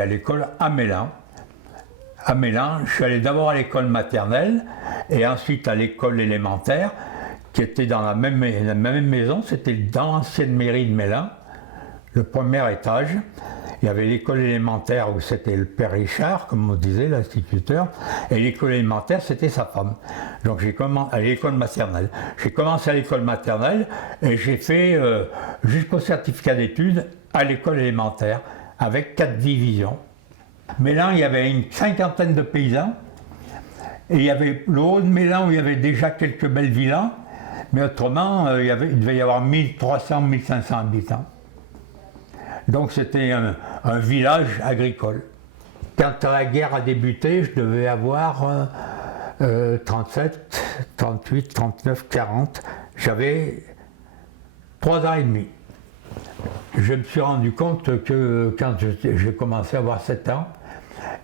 allé à l'école à Mélan. À Mélan, je suis allé d'abord à l'école maternelle et ensuite à l'école élémentaire, qui était dans la même maison, c'était dans l'ancienne mairie de Mélan, le premier étage. Il y avait l'école élémentaire où c'était le père Richard, comme on disait, l'instituteur, et l'école élémentaire, c'était sa femme. Donc j'ai commencé à l'école maternelle. J'ai commencé à l'école maternelle et j'ai fait jusqu'au certificat d'études à l'école élémentaire, avec 4 divisions. Mélan, il y avait une cinquantaine de paysans, et il y avait le haut de Mélan où il y avait déjà quelques belles villas, mais autrement, il devait y avoir 1300-1500 habitants. Donc c'était un village agricole. Quand la guerre a débuté, je devais avoir 37, 38, 39, 40. J'avais 3 ans et demi. Je me suis rendu compte que quand j'ai commencé à avoir 7 ans,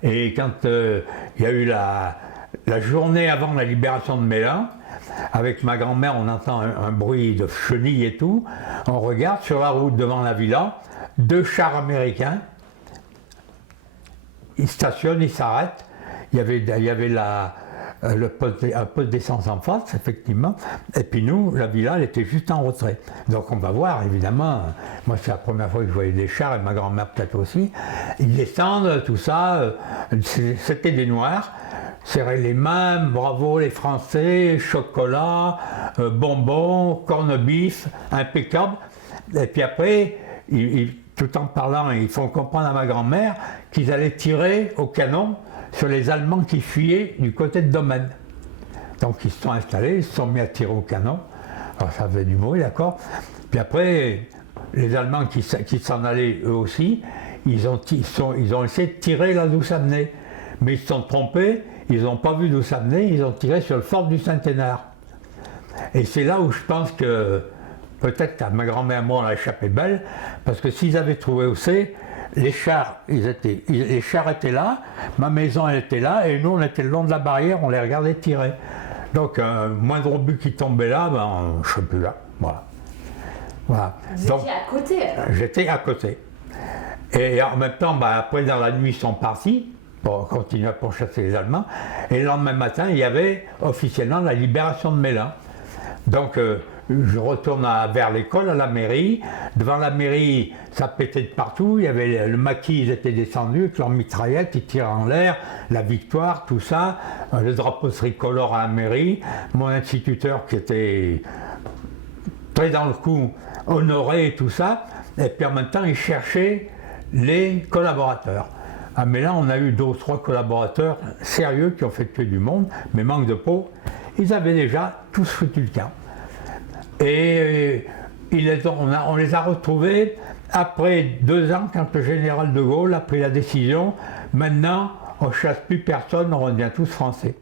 et quand il y a eu la journée avant la libération de Mélan, avec ma grand-mère, on entend un bruit de chenilles et tout, on regarde sur la route devant la villa, 2 chars américains, ils stationnent, ils s'arrêtent, il y avait un poste d'essence en face, effectivement, et puis nous, la villa, elle était juste en retrait. Donc on va voir, évidemment, moi c'est la première fois que je voyais des chars, et ma grand-mère peut-être aussi, ils descendent, tout ça, c'était des Noirs, serrer les mains, bravo les Français, chocolat, bonbons, corned-beef, impeccable, et puis après, tout en parlant, ils font comprendre à ma grand-mère qu'ils allaient tirer au canon sur les Allemands qui fuyaient du côté de Domaine. Donc ils se sont installés, ils se sont mis à tirer au canon. Alors ça faisait du bruit, d'accord. Puis après, les Allemands qui s'en allaient eux aussi, ils ont essayé de tirer là d'où ça venait. Mais ils se sont trompés, ils n'ont pas vu d'où ça venait, ils ont tiré sur le fort du Saint-Hénard. Et c'est là où je pense que peut-être qu'à ma grand-mère et moi on a échappé belle, parce que s'ils avaient trouvé où c'est, les chars étaient là, ma maison elle était là, et nous on était le long de la barrière, on les regardait tirer. Donc moindre obus qui tombait là, ben, je ne sais plus là. Voilà. Vous étiez à côté alors? J'étais à côté. Et en même temps, ben, après dans la nuit ils sont partis pour continuer à pourchasser les Allemands, et le lendemain matin il y avait officiellement la libération de Mélan. Donc je retourne vers l'école, à la mairie. Devant la mairie, ça pétait de partout. Il y avait le maquis, ils étaient descendus avec leurs mitraillettes, ils tiraient en l'air, la victoire, tout ça. Le drapeau tricolore à la mairie. Mon instituteur qui était très dans le coup, honoré et tout ça. Et puis en même temps, il cherchait les collaborateurs. À Mélan, on a eu 2 ou 3 collaborateurs sérieux qui ont fait tuer du monde, mais manque de peau. Ils avaient déjà tous foutu le camp. Et on les a retrouvés après 2 ans, quand le général de Gaulle a pris la décision. Maintenant, on ne chasse plus personne, on revient tous français.